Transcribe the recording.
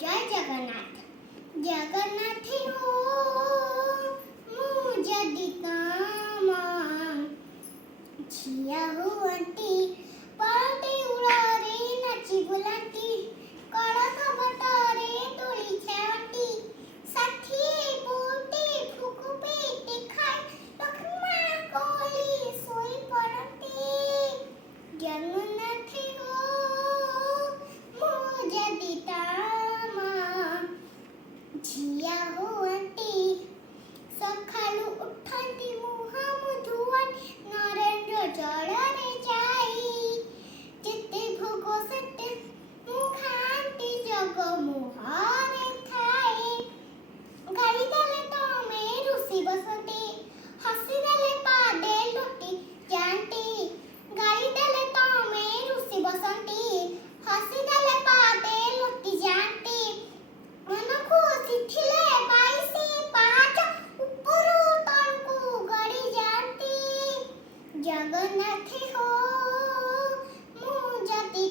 जय जगन्नाथ। जगन्नाथ हो मु जदि कामा झिया हुअंती पळते उड़ारे नाची बुलंती कड़क बटरे दोली खेळती षाठिए बोलते फुक पेटे खाए लक्ष्मा कोली सोई पड़ते जगन्नाथ हो मु जदि कामा झिया हुअंती सखालु उठंती मुहां धुआं नरेंद्र जड़रे जाई जेते भोग सेते मुखांती जग मुहारे थाए गाड़ी देले तमे रुसी बसंती हसी देले पादे लुटी जानती गाड़ी देले तमे रुसी बसंती हसी देले पादे लुटी जानती मन खुशी थिले बाईसी पाँच ऊपरू तलकू गड़ी जानती जगन्नाथ हो मु जदि